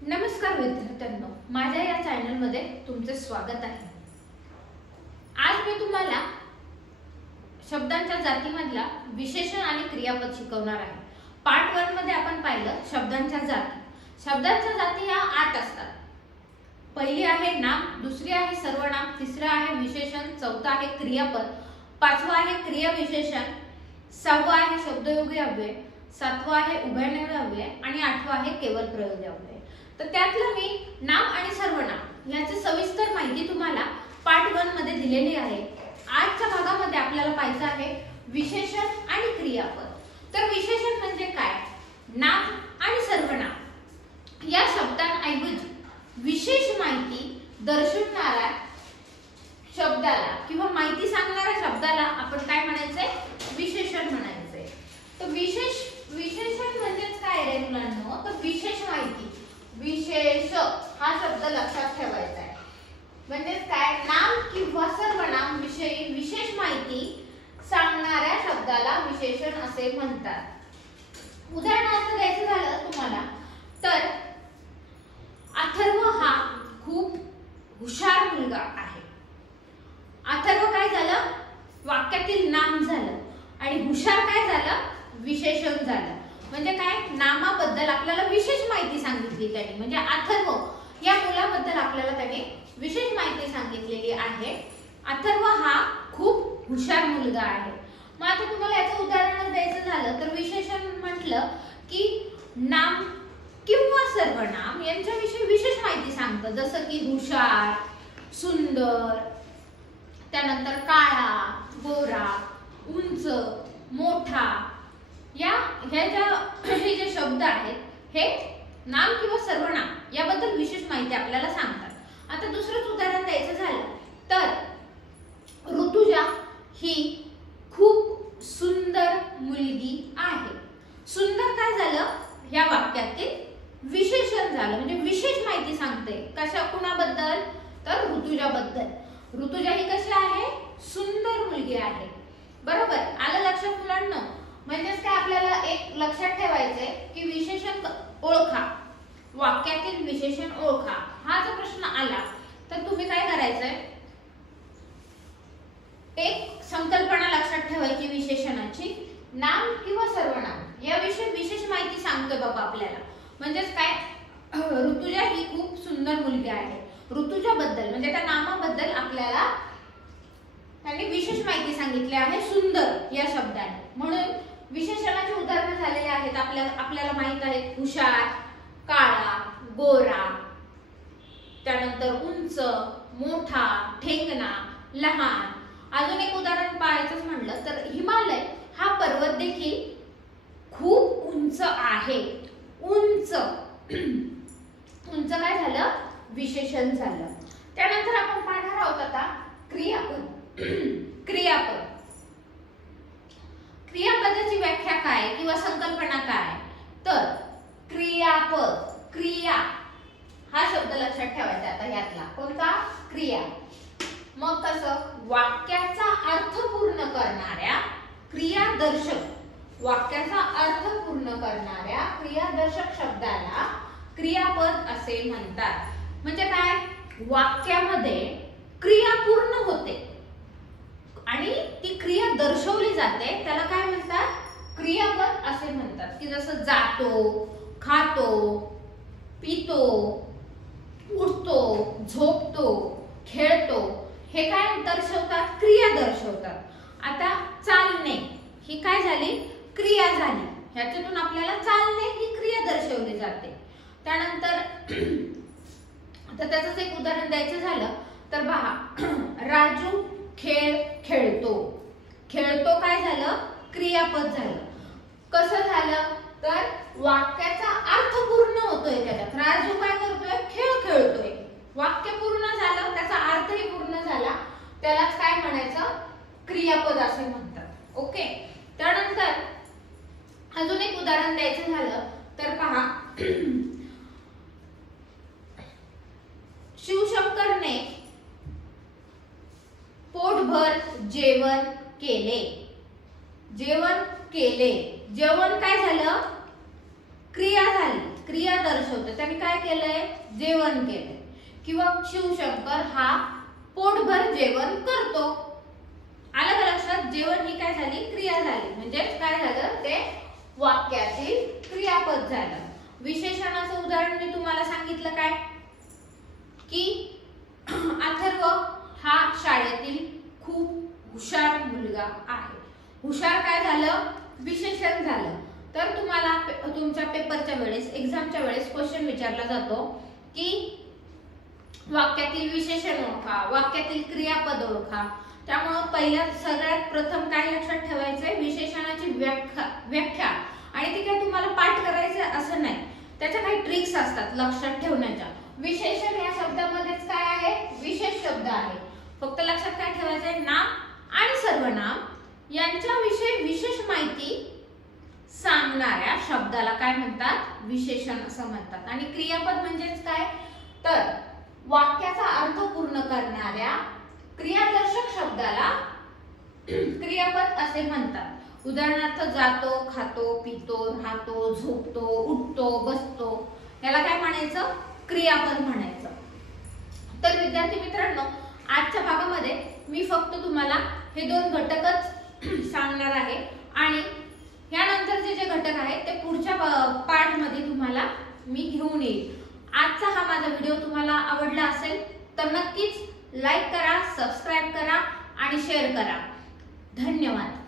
नमस्कार विद्यार्थ्यांनो, माझ्या या चॅनलमध्ये तुमचे स्वागत आहे। आज मी तुम्हाला शब्दांच्या जातीमधला विशेषण आणि क्रियापद शिकवणार आहे। पार्ट 1 मध्ये आपण पाहिलं शब्दांच्या जाती। शब्दांच्या जाती ह्या 8 असतात। पहिली आहे नाम, दुसरी आहे सर्वनाम, तिसरी आहे विशेषण, चौथा आहे क्रियापद, पाचवा आहे क्रिया विशेषण, सहावा आहे शब्दयोगी अव्यय, सातवा आहे उभयनिर्णय अव्यय आणि आठवा आहे केवळ प्रयोगी अव्यय। तर त्यातलं मी नाम आणि सर्वनाम याची सविस्तर माहिती तुम्हाला पार्ट 1 मध्ये दिलेली आहे। आजच्या भागामध्ये आपल्याला पाहायचं आहे विशेषण आणि क्रियापद। तर विशेषण म्हणजे काय? नाम आणि सर्वनाम या शब्दांऐवजी विशेष माहिती दर्शवणाऱ्या शब्दाला किंवा माहिती सांगणाऱ्या शब्दाला आपण काय म्हणायचंय? विशेषण म्हणायचंय। तर विशेषण म्हणजेच काय रे मुलांनो? तर विशेष माहिती, विशेष हा शब्द लक्षात ठेवायचा आहे। म्हणजे काय? नाम किंवा सर्वनाम विषयी विशेष माहिती सांगणाऱ्या शब्दाला विशेषण असे म्हणतात। उदाहरणार्थ द्यायचं झालं तुम्हाला तर अथर्व हा खूप हुशार मुलगा आहे। अथर्व काय झालं? वाक्यातील नाम झालं आणि हुशार काय झालं? विशेषण झालं। म्हणजे काय? नामाबद्दल आपल्याला विशेष माहिती सांगितली त्यांनी, म्हणजे अथर्व या मुलाबद्दल आपल्याला त्यांनी विशेष माहिती सांगितलेली आहे। अथर्व हा खूप हुशार मुलगा आहे। मग आता तुम्हाला याचं उदाहरण द्यायचं झालं तर विशेषण म्हटलं की नाम किंवा सर्वनाम यांच्याविषयी विशेष माहिती सांगतं, जसं की हुशार, सुंदर, त्यानंतर काळा, गोरा, उंच, मोठा हे जे शब्द आहेत हे नाम किंवा सर्वनाम याबद्दल विशेष माहिती आपल्याला सांगतात। आता दुसरंच उदाहरण द्यायचं झालं तर ऋतुजा ही खूप सुंदर मुलगी आहे। सुंदर काय झालं? या वाक्यातील विशेषण झालं, म्हणजे विशेष माहिती सांगते। कशा कुणाबद्दल? तर ऋतुजाबद्दल। ऋतुजा ही कशी आहे? सुंदर मुलगी आहे। बरोबर आलं लक्षात मुलांना? म्हणजेच काय आपल्याला एक लक्षात ठेवायचंय की विशेषण ओळखा, वाक्यातील विशेषण ओळखा। हा जर प्रश्न आला तर तुम्ही काय करायचंय? एक संकल्पना लक्षात ठेवायची विशेषणाची, नाम किंवा सर्वनाम याविषयी विशेष माहिती सांगतोय बाबा आपल्याला। म्हणजेच काय? ऋतुजा ही खूप सुंदर मुलगी आहे। ऋतुजाबद्दल म्हणजे त्या नामाबद्दल आपल्याला त्यांनी विशेष माहिती सांगितली आहे सुंदर या शब्दाने। म्हणून विशेषणाची उदाहरणे झालेली आहेत आपल्याला माहित आहे हुशार, काळा, गोरा, त्यानंतर उंच, मोठा, ठेंगणा, लहान। अजून एक उदाहरण पाहायचं म्हणलं तर हिमालय हा पर्वत देखील खूप उंच आहे। उंच उंच काय झालं? विशेषण झालं। त्यानंतर आपण पाहणार आहोत आता क्रियापद। क्रियापद क्रियापदाची व्याख्या काय किंवा संकल्पना काय? तर क्रियापद, क्रिया हा शब्द लक्षात ठेवायचा आता यातला कोणता? क्रिया। मग कसं? वाक्याचा अर्थ पूर्ण करणाऱ्या क्रियादर्शक, वाक्याचा अर्थ पूर्ण करणाऱ्या क्रियादर्शक शब्दाला क्रियापद असे म्हणतात। म्हणजे काय? वाक्यामध्ये क्रिया पूर्ण होते आणि ती क्रिया दर्शवली जाते, त्याला काय म्हणतात? क्रियापद असे म्हणतात। की जसं जातो, खातो, पितो, उठतो, झोपतो, खेळतो हे काय दर्शवतात? क्रिया दर्शवतात। आता चालणे ही काय झाली? क्रिया झाली। ह्याच्यातून आपल्याला चालणे ही क्रिया दर्शवली जाते। त्यानंतर आता त्याचंच एक उदाहरण द्यायचं झालं तर पहा, राजू खेळ खेळतो। खेळतो काय झालं? क्रियापद झालं। कसं झालं? तर वाक्याचा अर्थ पूर्ण होतोय त्याच्यात। राजू काय करतोय? खेळ खेळतोय। वाक्य पूर्ण झालं, त्याचा अर्थही पूर्ण झाला, त्यालाच काय म्हणायचं? क्रियापद असे म्हणतात। ओके। त्यानंतर अजून एक उदाहरण द्यायचं झालं तर पहा, शिवशंकरने पोटभर जेवण केले। जेवण केले, जेवण काय झालं? क्रिया झाली, क्रिया दर्शवली। दर्शवतं, त्यांनी काय केलंय, जेवण केलंय. किंवा शिवशंकर हा पोटभर जेवण करतो. आलं का लक्षात? जेवण ही काय झाली, क्रिया झाली. म्हणजे काय झालं, ते वाक्यातील क्रियापद झालं. विशेषणाचं उदाहरण मी तुम्हाला सांगितलं काय, की अथर्व हा शाळेतील खूप हुशार मुलगा आहे. हुशार काय झालं, विशेषण झालं. तर तुम्हाला तुमच्या पेपरच्या वेळेस, एक्झामच्या वेळेस क्वेश्चन विचारला जातो की वाक्यातील विशेषण ओळखा, वाक्यातील क्रियापद ओळखा. त्यामुळे पहिल्या सगळ्यात प्रथम काय लक्षात ठेवायचंय, विशेषणाची व्याख्या. आणि ती काय तुम्हाला पाठ करायचं असं नाही, त्याच्या काही ट्रिक्स असतात लक्षात ठेवण्याच्या. विशेषण या शब्दामध्येच काय आहे, विशेष शब्द आहे. फक्त लक्षात काय ठेवायचंय, नाम आणि सर्वनाम यांच्याविषयी विशेष माहिती सांगणाऱ्या शब्दाला काय म्हणतात, विशेषण असं म्हणतात. आणि क्रियापद म्हणजेच काय, तर वाक्याचा अर्थ पूर्ण करणाऱ्या क्रियादर्शक शब्दाला क्रियापद असे म्हणतात. उदाहरणार्थ जातो, खातो, पितो, राहतो, झोपतो, उठतो, बसतो, याला काय म्हणायचं, क्रियापद म्हणायचं. तर विद्यार्थी मित्रांनो, आजच्या भागामध्ये मी फक्त तुम्हाला हे 2 घटकच सांगणार आहे आणि यानंतरचे जे घटक आहेत ते पुढच्या पार्ट मध्ये तुम्हाला मी घेऊन येईल. आजचा हा माझा व्हिडिओ तुम्हाला आवडला असेल तर नक्कीच लाईक करा, सबस्क्राइब करा आणि शेअर करा. धन्यवाद.